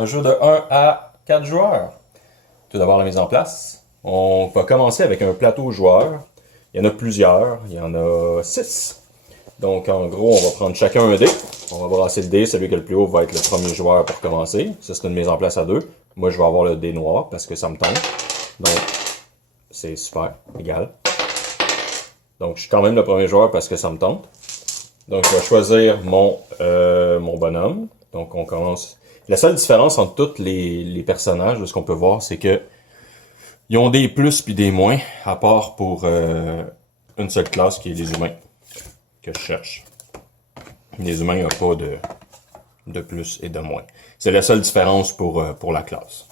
Un jeu de 1 à 4 joueurs. Tout d'abord la mise en place. On va commencer avec un plateau joueur. Il y en a plusieurs, il y en a 6. Donc en gros, on va prendre chacun un dé. On va brasser le dé, celui qui est le plus haut va être le premier joueur pour commencer. Ça c'est une mise en place à 2. Moi je vais avoir le dé noir parce que ça me tente. Donc c'est super, égal. Donc je suis quand même le premier joueur parce que ça me tente. Donc je vais choisir mon bonhomme. Donc on commence. La seule différence entre tous les personnages, de ce qu'on peut voir, c'est que ils ont des plus puis des moins, à part pour une seule classe qui est les humains, que je cherche. Les humains n'ont pas de plus et de moins. C'est la seule différence pour la classe.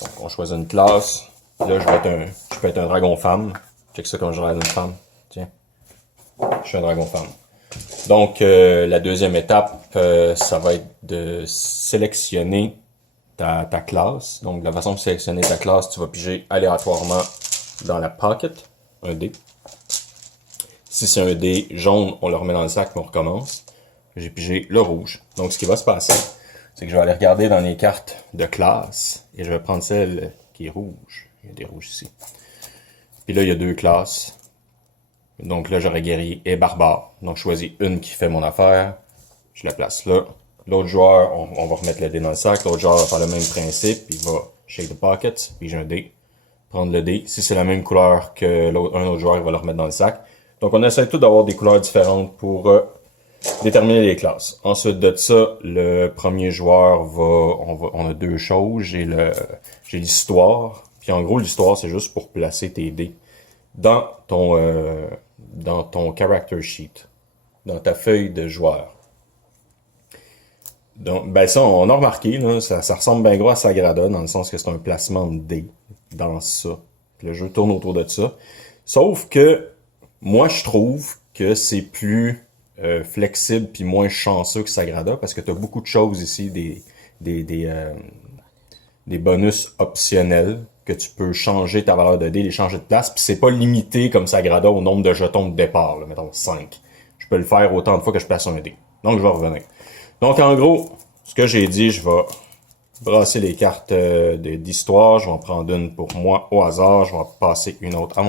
Donc on choisit une classe. Là, je peux être un dragon femme. Check ça comme je regarde une femme. Tiens. Je suis un dragon femme. Donc, la deuxième étape, ça va être de sélectionner ta classe. Donc, la façon de sélectionner ta classe, tu vas piger aléatoirement dans la pocket, un dé. Si c'est un dé jaune, on le remet dans le sac, mais on recommence. J'ai pigé le rouge. Donc, ce qui va se passer, c'est que je vais aller regarder dans les cartes de classe et je vais prendre celle qui est rouge. Il y a des rouges ici. Puis là, il y a deux classes. Donc là, j'aurais guerrier et barbare. Donc, je choisis une qui fait mon affaire. Je la place là. L'autre joueur, on va remettre le dé dans le sac. L'autre joueur va faire le même principe. Il va shake the pocket. Puis j'ai un dé. Prendre le dé. Si c'est la même couleur que un autre joueur, il va le remettre dans le sac. Donc, on essaie tout d'avoir des couleurs différentes pour déterminer les classes. Ensuite de ça, le premier joueur on a deux choses. J'ai l'histoire. Puis en gros, l'histoire, c'est juste pour placer tes dés dans ton character sheet, dans ta feuille de joueur. Donc, ben ça, on a remarqué, là, ça ressemble bien gros à Sagrada, dans le sens que c'est un placement de dés dans ça. Puis le jeu tourne autour de ça. Sauf que, moi, je trouve que c'est plus flexible puis moins chanceux que Sagrada, parce que tu as beaucoup de choses ici, des bonus optionnels, que tu peux changer ta valeur de dés, les changer de place, puis c'est pas limité comme Sagrada au nombre de jetons de départ, là, mettons 5. Je peux le faire autant de fois que je place un dé. Donc je vais revenir. Donc en gros, ce que j'ai dit, je vais brasser les cartes d'histoire, je vais en prendre une pour moi au hasard, je vais en passer une autre à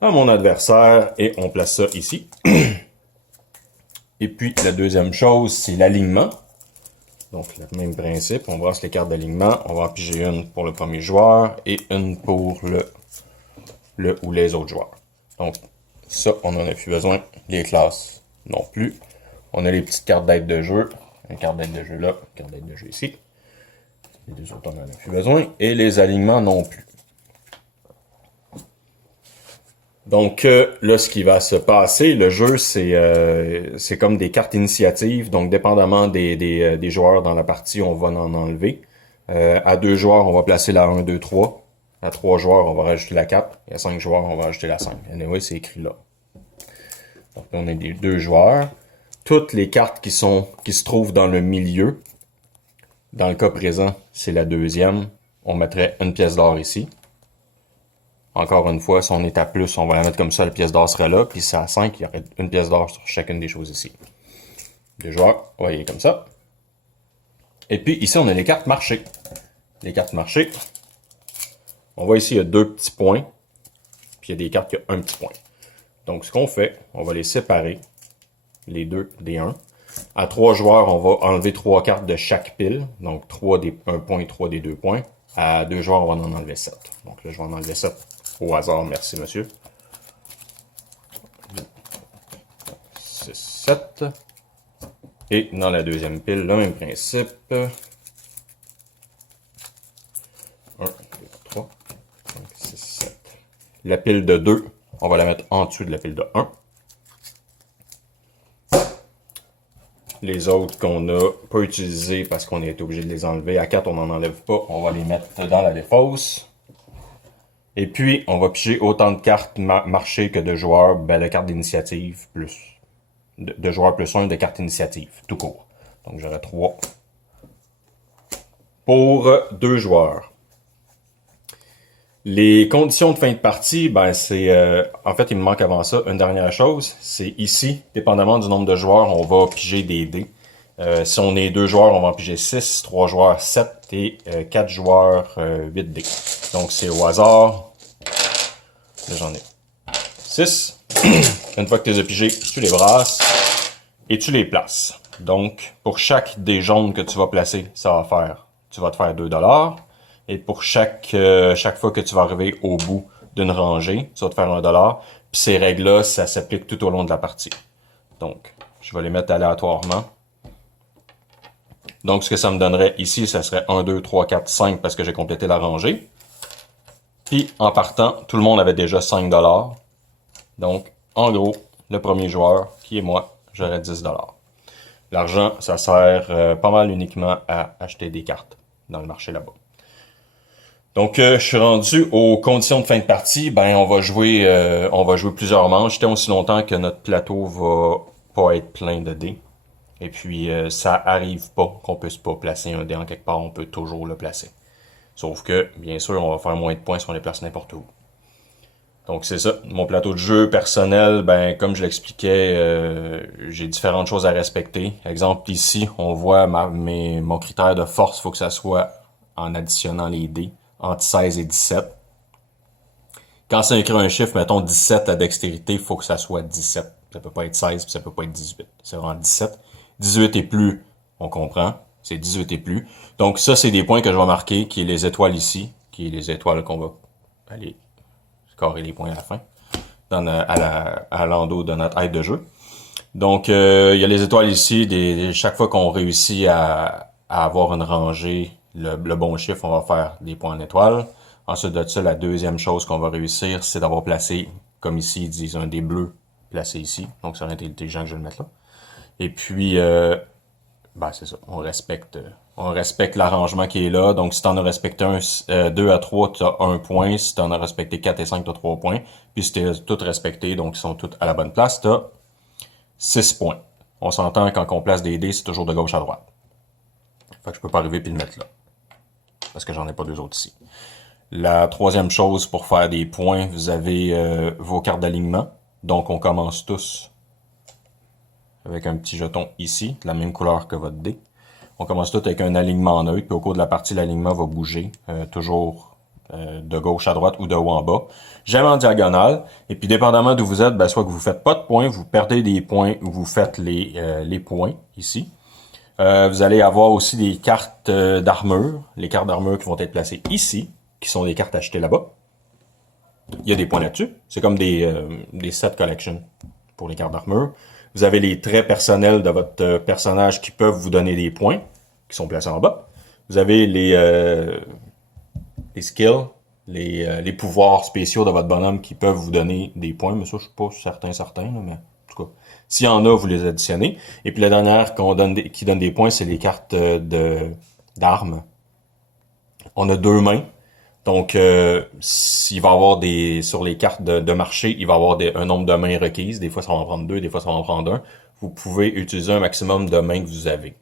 mon adversaire, et on place ça ici. Et puis la deuxième chose, c'est l'alignement. Donc, le même principe, on brasse les cartes d'alignement, on va en piger une pour le premier joueur et une pour le ou les autres joueurs. Donc, ça, on n'en a plus besoin. Les classes non plus. On a les petites cartes d'aide de jeu. Une carte d'aide de jeu là, une carte d'aide de jeu ici. Les deux autres, on n'en a plus besoin. Et les alignements non plus. Donc là, ce qui va se passer, le jeu, c'est comme des cartes initiatives. Donc, dépendamment des joueurs dans la partie, on va en enlever. À 2 joueurs, on va placer la 1, 2, 3. À 3 joueurs, on va rajouter la 4. Et à 5 joueurs, on va rajouter la 5. Anyway, c'est écrit là. Donc, là, on a des 2 joueurs. Toutes les cartes qui se trouvent dans le milieu, dans le cas présent, c'est la deuxième. On mettrait une pièce d'or ici. Encore une fois, si on est à plus, on va la mettre comme ça, la pièce d'or sera là. Puis si c'est à 5, il y aurait une pièce d'or sur chacune des choses ici. 2 joueurs, vous voyez comme ça. Et puis ici, on a les cartes marché. Les cartes marché, on voit ici, il y a 2 petits points. Puis il y a des cartes qui ont un petit point. Donc ce qu'on fait, on va les séparer, les deux des 1. À 3 joueurs, on va enlever 3 cartes de chaque pile. Donc 3 des 1 point, 3 des 2 points. À 2 joueurs, on va en enlever 7. Donc là, je vais en enlever 7 au hasard. Merci, monsieur. 6, 7. Et dans la deuxième pile, le même principe. 1, 2, 3, 5, 6, 7. La pile de 2, on va la mettre en dessous de la pile de 1. Les autres qu'on n'a pas utilisés parce qu'on a été obligé de les enlever. À 4, on n'en enlève pas. On va les mettre dans la défausse. Et puis, on va piger autant de cartes marché que de joueurs. Ben, la carte d'initiative plus. De joueurs plus 1 de cartes initiative, tout court. Donc, j'aurai 3. Pour 2 joueurs. Les conditions de fin de partie, ben c'est en fait il me manque avant ça une dernière chose, c'est ici, dépendamment du nombre de joueurs, on va piger des dés. Si on est 2 joueurs, on va en piger 6, 3 joueurs 7 et 4 joueurs 8 dés. Donc c'est au hasard. Là j'en ai 6. Une fois que tu les as pigés, tu les brasses et tu les places. Donc pour chaque dé jaune que tu vas placer, tu vas te faire 2$. Et pour chaque fois que tu vas arriver au bout d'une rangée, ça va te faire 1$. Puis ces règles-là, ça s'applique tout au long de la partie. Donc, je vais les mettre aléatoirement. Donc, ce que ça me donnerait ici, ça serait 1, 2, 3, 4, 5 parce que j'ai complété la rangée. Puis, en partant, tout le monde avait déjà 5$. Donc, en gros, le premier joueur, qui est moi, j'aurais 10$. L'argent, ça sert pas mal uniquement à acheter des cartes dans le marché là-bas. Donc, je suis rendu aux conditions de fin de partie. Ben, on va jouer plusieurs manches, tant aussi longtemps que notre plateau va pas être plein de dés. Et puis, ça arrive pas qu'on puisse pas placer un dé en quelque part. On peut toujours le placer. Sauf que, bien sûr, on va faire moins de points si on les place n'importe où. Donc, c'est ça. Mon plateau de jeu personnel, ben, comme je l'expliquais, j'ai différentes choses à respecter. Exemple, ici, on voit mon critère de force. Il faut que ça soit en additionnant les dés entre 16 et 17. Quand ça écrit un chiffre, mettons 17 à dextérité, il faut que ça soit 17. Ça peut pas être 16, puis ça peut pas être 18. C'est vraiment 17. 18 et plus, on comprend. C'est 18 et plus. Donc ça, c'est des points que je vais marquer, qui est les étoiles ici, qui est les étoiles qu'on va aller scorer les points à la fin, à l'endos de notre aide de jeu. Donc, il y a les étoiles ici. Chaque fois qu'on réussit à avoir une rangée, le bon chiffre, on va faire des points en étoiles. Ensuite de ça, la deuxième chose qu'on va réussir, c'est d'avoir placé, comme ici, ils disent un dé bleu placé ici. Donc, ça aurait été intelligent que je le mette là. Et puis, ben, c'est ça. On respecte l'arrangement qui est là. Donc, si tu en as respecté 2 à 3, tu as 1 point. Si tu en as respecté 4 et 5, tu as 3 points. Puis, si tu as toutes respecté, donc ils sont toutes à la bonne place, tu as 6 points. On s'entend quand on place des dés, c'est toujours de gauche à droite. Fait que je peux pas arriver puis le mettre là. Parce que j'en ai pas deux autres ici. La troisième chose pour faire des points, vous avez vos cartes d'alignement. Donc on commence tous avec un petit jeton ici, de la même couleur que votre dé. On commence tous avec un alignement neutre, puis au cours de la partie, l'alignement va bouger, toujours de gauche à droite ou de haut en bas. Jamais en diagonale. Et puis dépendamment d'où vous êtes, ben, soit que vous faites pas de points, vous perdez des points ou vous faites les points ici. Vous allez avoir aussi des cartes d'armure. Les cartes d'armure qui vont être placées ici, qui sont des cartes achetées là-bas. Il y a des points là-dessus. C'est comme des set collection pour les cartes d'armure. Vous avez les traits personnels de votre personnage qui peuvent vous donner des points, qui sont placés en bas. Vous avez les skills, les pouvoirs spéciaux de votre bonhomme qui peuvent vous donner des points. Mais ça, je suis pas certain, là, mais en tout cas, s'il y en a, vous les additionnez. Et puis la dernière qui donne des points, c'est les cartes d'armes. On a 2 mains. Donc, s'il va y avoir sur les cartes de marché, il va y avoir un nombre de mains requises. Des fois, ça va en prendre 2, des fois, ça va en prendre 1. Vous pouvez utiliser un maximum de mains que vous avez.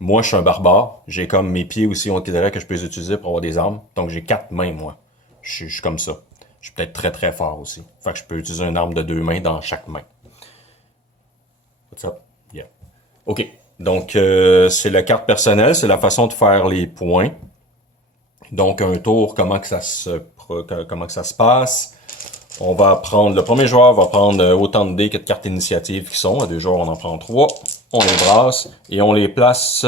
Moi, je suis un barbare. J'ai comme mes pieds aussi, on dirait que je peux les utiliser pour avoir des armes. Donc, j'ai 4 mains, moi. Je suis comme ça. Je suis peut-être très, très fort aussi. Fait que je peux utiliser une arme de 2 mains dans chaque main. What's up? Yeah. OK. Donc, c'est la carte personnelle. C'est la façon de faire les points. Donc, un tour, comment que ça se passe. On va prendre, le premier joueur va prendre autant de dés que de cartes initiatives qui sont. À 2 joueurs, on en prend 3. On les brasse et on les place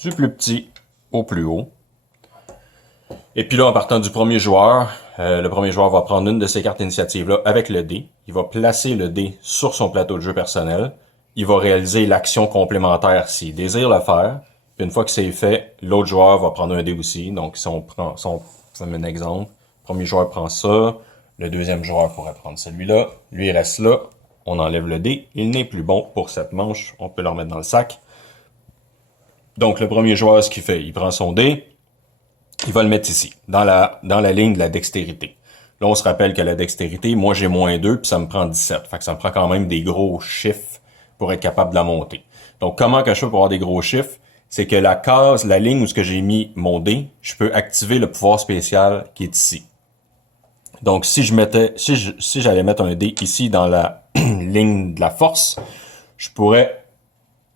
du plus petit au plus haut. Et puis là, en partant du premier joueur, le premier joueur va prendre une de ces cartes initiatives-là avec le dé. Il va placer le dé sur son plateau de jeu personnel. Il va réaliser l'action complémentaire s'il désire le faire. Puis une fois que c'est fait, l'autre joueur va prendre un dé aussi. Donc, si on fait un exemple, le premier joueur prend ça, le deuxième joueur pourrait prendre celui-là, lui il reste là, on enlève le dé, il n'est plus bon pour cette manche, on peut le remettre dans le sac. Donc, le premier joueur, ce qu'il fait, il prend son dé, il va le mettre ici, dans la ligne de la dextérité. Là, on se rappelle que la dextérité, moi j'ai -2, puis ça me prend 17. Fait que ça me prend quand même des gros chiffres pour être capable de la monter. Donc, comment que je fais pour avoir des gros chiffres? C'est que la ligne où ce que j'ai mis mon dé, je peux activer le pouvoir spécial qui est ici. Donc, si j'allais mettre un dé ici dans la ligne de la force, je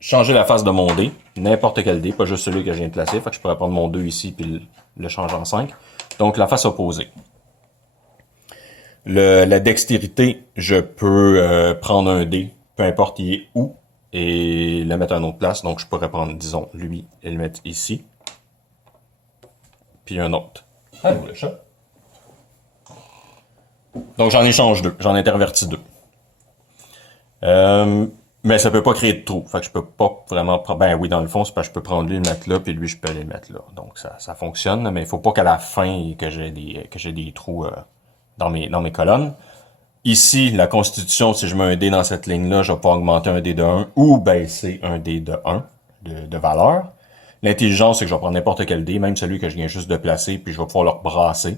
changer la face de mon dé, n'importe quel dé, pas juste celui que je viens de placer. Fait que je pourrais prendre mon 2 ici puis le changer en 5. Donc la face opposée. La dextérité, je peux prendre un dé, peu importe il est où, et le mettre à une autre place. Donc je pourrais prendre, disons, lui et le mettre ici. Puis un autre. Allô, le chat. Donc j'en échange 2, j'en intervertis 2. Mais ça peut pas créer de trou. Fait que je peux pas vraiment... Ben oui, dans le fond, c'est parce que je peux prendre lui et le mettre là, puis lui, je peux aller le mettre là. Donc ça fonctionne, mais il faut pas qu'à la fin que j'ai des trous dans mes colonnes. Ici, la constitution, si je mets un dé dans cette ligne-là, je vais pas augmenter un dé de 1 ou baisser un dé de 1 de valeur. L'intelligence, c'est que je vais prendre n'importe quel dé, même celui que je viens juste de placer, puis je vais pouvoir le rebrasser.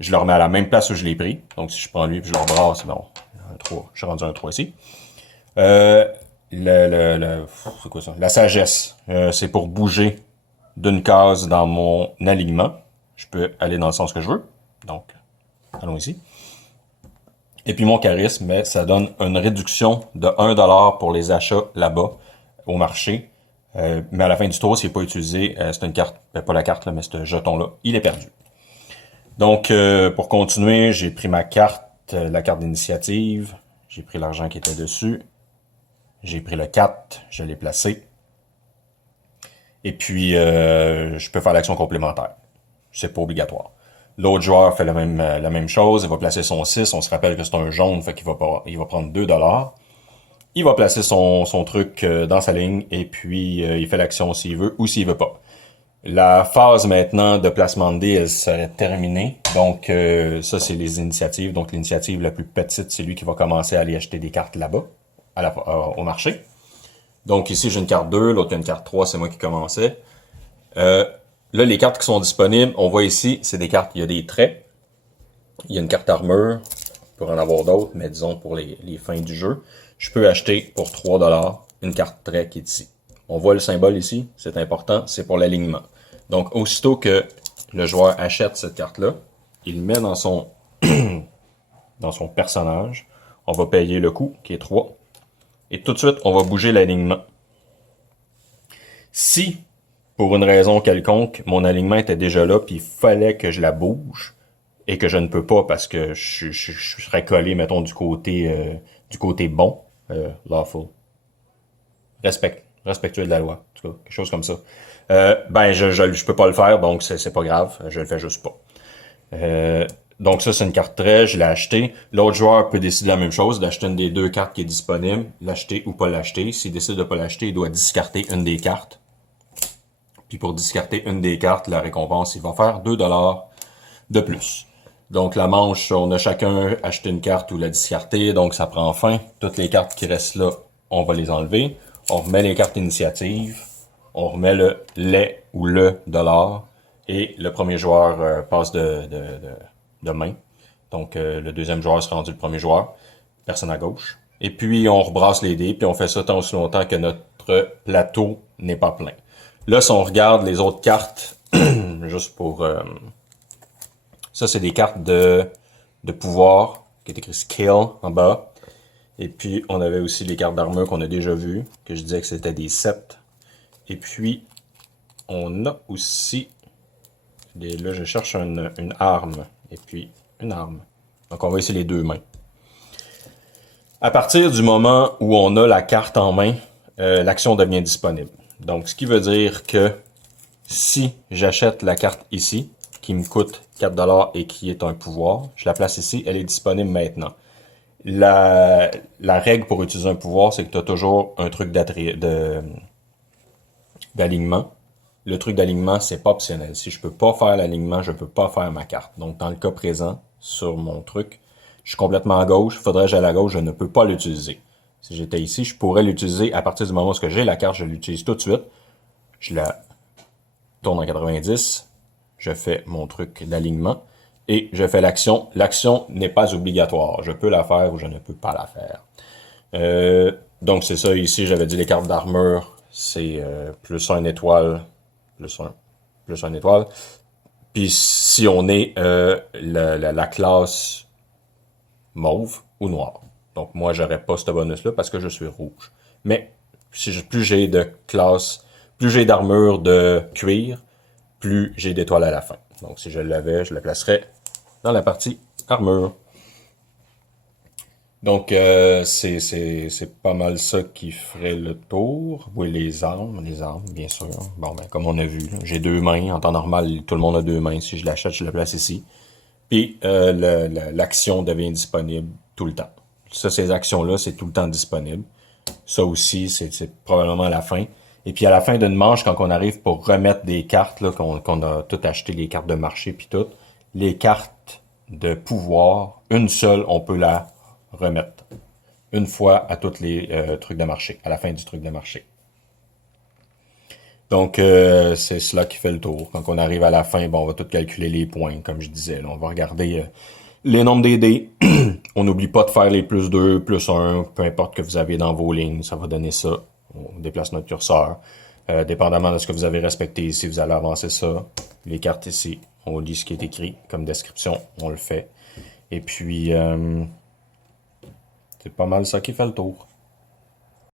Je le remets à la même place où je l'ai pris. Donc si je prends lui et je le rebrasse, bon, un 3. Je suis rendu un 3 ici. C'est quoi ça? La sagesse. C'est pour bouger d'une case dans mon alignement. Je peux aller dans le sens que je veux. Donc, allons ici. Et puis mon charisme, mais ça donne une réduction de 1$ pour les achats là-bas au marché. Mais à la fin du tour, s'il n'est pas utilisé, c'est une carte, pas la carte là, mais ce jeton-là, il est perdu. Donc, pour continuer, j'ai pris ma carte, la carte d'initiative. J'ai pris l'argent qui était dessus. J'ai pris le 4, je l'ai placé. Et puis, je peux faire l'action complémentaire. C'est pas obligatoire. L'autre joueur fait la même chose. Il va placer son 6. On se rappelle que c'est un jaune, fait qu'il va prendre 2$. Il va placer son truc dans sa ligne et puis il fait l'action s'il veut ou s'il veut pas. La phase maintenant de placement de dés, elle serait terminée. Donc, ça, c'est les initiatives. Donc, l'initiative la plus petite, c'est lui qui va commencer à aller acheter des cartes là-bas, au marché. Donc, ici, j'ai une carte 2, l'autre a une carte 3, c'est moi qui commençais. Là, les cartes qui sont disponibles, on voit ici, c'est des cartes, il y a des traits. Il y a une carte armure, pour en avoir d'autres, mais disons pour les fins du jeu. Je peux acheter pour 3$ une carte trait qui est ici. On voit le symbole ici, c'est important, c'est pour l'alignement. Donc, aussitôt que le joueur achète cette carte-là, il met dans son personnage, on va payer le coût, qui est 3. Et tout de suite, on va bouger l'alignement. Si, pour une raison quelconque, mon alignement était déjà là, puis il fallait que je la bouge, et que je ne peux pas parce que je serais collé, mettons, du côté bon, lawful, respectueux de la loi, en tout cas, quelque chose comme ça. Ben, je peux pas le faire, donc c'est pas grave, je le fais juste pas. Donc ça, c'est une carte trait, je l'ai acheté. L'autre joueur peut décider la même chose, d'acheter une des deux cartes qui est disponible, l'acheter ou pas l'acheter. S'il décide de pas l'acheter, il doit discarter une des cartes. Puis pour discarter une des cartes, la récompense, il va faire 2$ de plus. Donc la manche, on a chacun acheté une carte ou la discarté, donc ça prend fin. Toutes les cartes qui restent là, on va les enlever. On remet les cartes initiatives, on remet le les ou le dollar, et le premier joueur passe de main. Donc le deuxième joueur sera rendu le premier joueur, personne à gauche. Et puis on rebrasse les dés, puis on fait ça tant aussi longtemps que notre plateau n'est pas plein. Là, si on regarde les autres cartes, juste pour... ça, c'est des cartes de pouvoir, qui est écrit Skill en bas. Et puis, on avait aussi les cartes d'armure qu'on a déjà vues, que je disais que c'était des 7. Et puis, on a aussi... Là, je cherche une arme. Et puis, une arme. Donc, on va essayer les deux mains. À partir du moment où on a la carte en main, l'action devient disponible. Donc, ce qui veut dire que si j'achète la carte ici, qui me coûte 4$ et qui est un pouvoir, je la place ici, elle est disponible maintenant. La règle pour utiliser un pouvoir, c'est que tu as toujours un truc d'alignement. Le truc d'alignement, c'est pas optionnel. Si je peux pas faire l'alignement, je peux pas faire ma carte. Donc, dans le cas présent, sur mon truc, je suis complètement à gauche, faudrait que j'aille à gauche, je ne peux pas l'utiliser. Si j'étais ici, je pourrais l'utiliser à partir du moment où j'ai la carte, je l'utilise tout de suite. Je la tourne en 90, je fais mon truc d'alignement et je fais l'action. L'action n'est pas obligatoire. Je peux la faire ou je ne peux pas la faire. Donc c'est ça, ici j'avais dit les cartes d'armure, c'est plus 1 étoile, plus 1 étoile. Puis si on est la classe mauve ou noire. Donc moi j'aurais pas ce bonus-là parce que je suis rouge. Mais Plus j'ai de classe, plus j'ai d'armure de cuir, plus j'ai d'étoiles à la fin. Donc si je l'avais, je le placerais dans la partie armure. Donc c'est pas mal ça qui ferait le tour. Oui, les armes, bien sûr. Bon, ben comme on a vu, j'ai 2 mains. En temps normal, tout le monde a 2 mains. Si je l'achète, je le place ici. Puis l'action devient disponible tout le temps. Ça, ces actions-là, c'est tout le temps disponible. Ça aussi, c'est probablement à la fin. Et puis à la fin d'une manche, quand on arrive pour remettre des cartes, là, qu'on a tout acheté, les cartes de marché puis tout, les cartes de pouvoir, une seule, on peut la remettre. Une fois à tous les trucs de marché, à la fin du truc de marché. Donc, c'est cela qui fait le tour. Quand on arrive à la fin, bon, on va tout calculer les points, comme je disais. Là, on va regarder les nombres des dés. On n'oublie pas de faire les plus 2, plus 1, peu importe que vous avez dans vos lignes. Ça va donner ça. On déplace notre curseur. Dépendamment de ce que vous avez respecté ici, vous allez avancer ça. Les cartes ici, on lit ce qui est écrit comme description. On le fait. Et puis, c'est pas mal ça qui fait le tour.